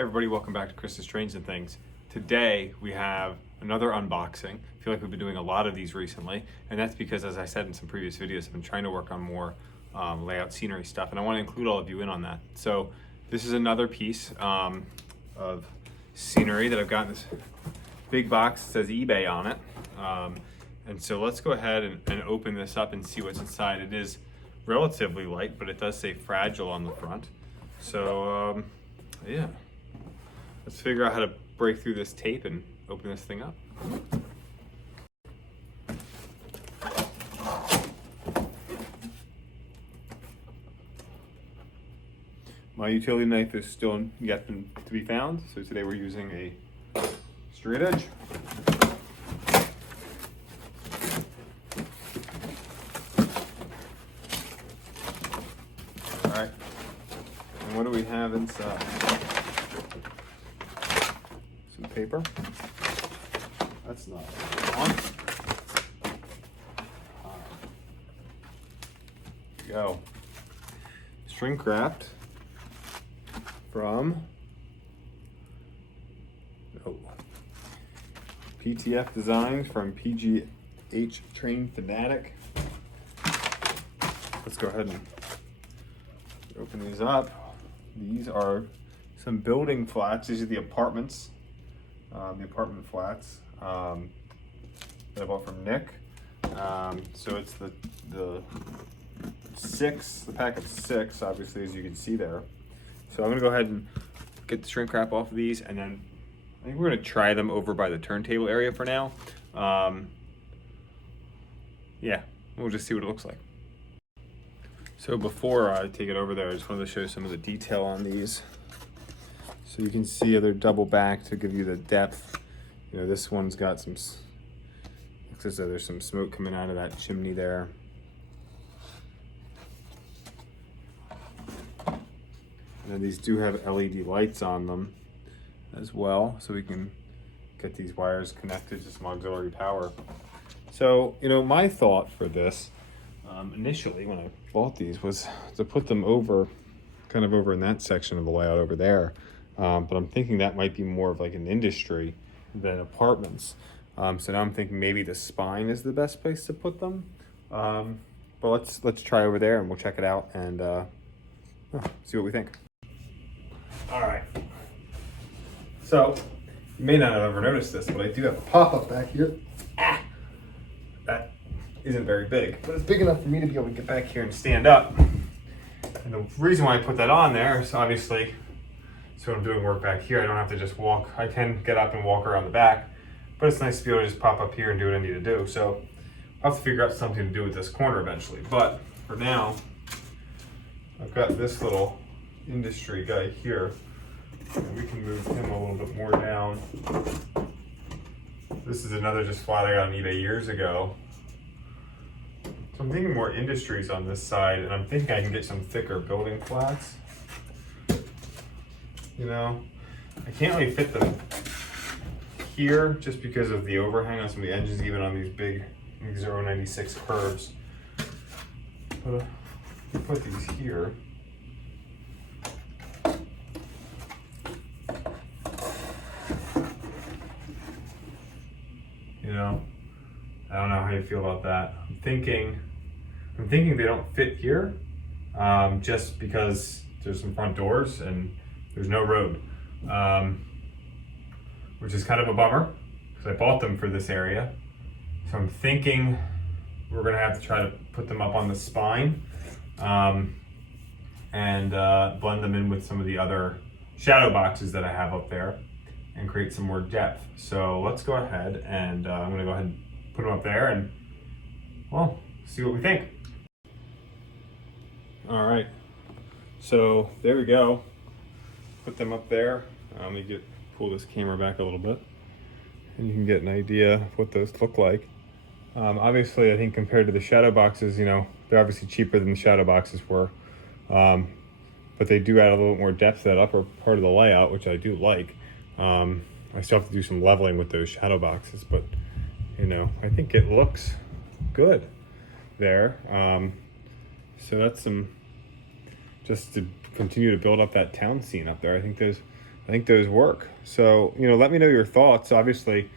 Hey everybody, welcome back to Chris's Trains and Things. Today we have another unboxing. I feel like we've been doing a lot of these recently, and that's because, as I said in some previous videos, I've been trying to work on more layout scenery stuff, and I want to include all of you in on that. So this is another piece of scenery that I've got in this big box that says eBay on it. And so let's go ahead and open this up and see what's inside. It is relatively light, but it does say fragile on the front. So yeah. Let's figure out how to break through this tape and open this thing up. My utility knife is still yet to be found, so today we're using a straight edge. All right, and what do we have inside? Paper. That's not one. There we go. Shrink wrapped from PTF Designs from PGH Train Fanatic. Let's go ahead and open these up. These are some building flats. These are the apartments. The apartment flats that I bought from Nick. So it's the pack of six, obviously, as you can see there. So I'm gonna go ahead and get the shrink wrap off of these, and then I think we're gonna try them over by the turntable area for now. Yeah, we'll just see what it looks like. So before I take it over there, I just wanted to show you some of the detail on these. So you can see they're double back to give you the depth. You know, this one's got some, looks as though there's some smoke coming out of that chimney there. And then these do have LED lights on them as well, so we can get these wires connected to some auxiliary power. So, you know, my thought for this, initially when I bought these, was to put them over, kind of over in that section of the layout over there. But I'm thinking that might be more of like an industry than apartments. So now I'm thinking maybe the spine is the best place to put them. But let's try over there and we'll check it out and see what we think. All right. So you may not have ever noticed this, but I do have a pop-up back here. That isn't very big, but it's big enough for me to be able to get back here and stand up. And the reason why I put that on there is obviously, so when I'm doing work back here, I don't have to just walk. I can get up and walk around the back, but it's nice to be able to just pop up here and do what I need to do. So I'll have to figure out something to do with this corner eventually. But for now, I've got this little industry guy here. And we can move him a little bit more down. This is another just flat I got on eBay years ago. So I'm thinking more industries on this side, and I'm thinking I can get some thicker building flats. You know, I can't really fit them here just because of the overhang on some of the engines, even on these big 096 curves. But we put these here. You know, I don't know how you feel about that. I'm thinking they don't fit here, just because there's some front doors and there's no road, which is kind of a bummer because I bought them for this area. So I'm thinking we're gonna have to try to put them up on the spine and blend them in with some of the other shadow boxes that I have up there and create some more depth. So let's go ahead and I'm gonna go ahead and put them up there and, well, see what we think. All right, so there we go. Put them up there. Let me pull this camera back a little bit and you can get an idea of what those look like. Obviously, I think compared to the shadow boxes, you know, they're obviously cheaper than the shadow boxes were. But they do add a little more depth to that upper part of the layout, which I do like. I still have to do some leveling with those shadow boxes, but you know, I think it looks good there. So that's some, just to continue to build up that town scene up there. I think I think those work. So, you know, let me know your thoughts. Obviously,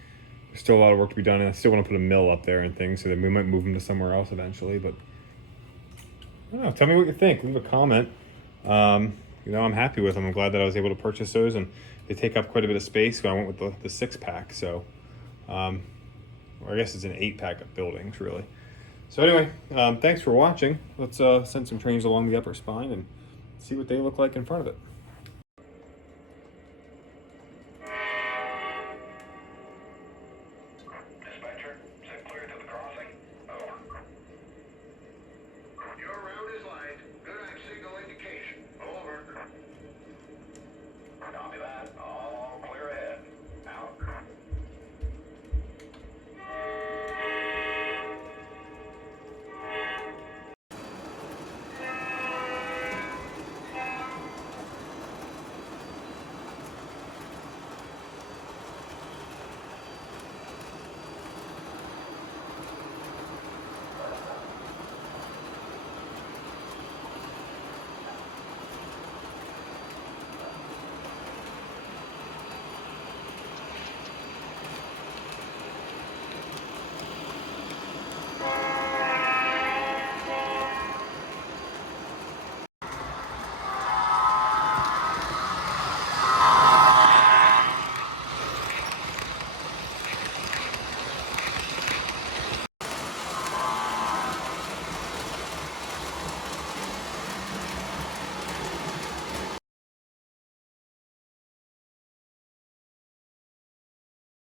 there's still a lot of work to be done, and I still want to put a mill up there and things, so that we might move them to somewhere else eventually. But I don't know. Tell me what you think. Leave a comment. You know, I'm happy with them. I'm glad that I was able to purchase those, and they take up quite a bit of space. So I went with the 6-pack. So, or I guess it's an 8-pack of buildings, really. So anyway, thanks for watching. Let's send some trains along the upper spine and see what they look like in front of it.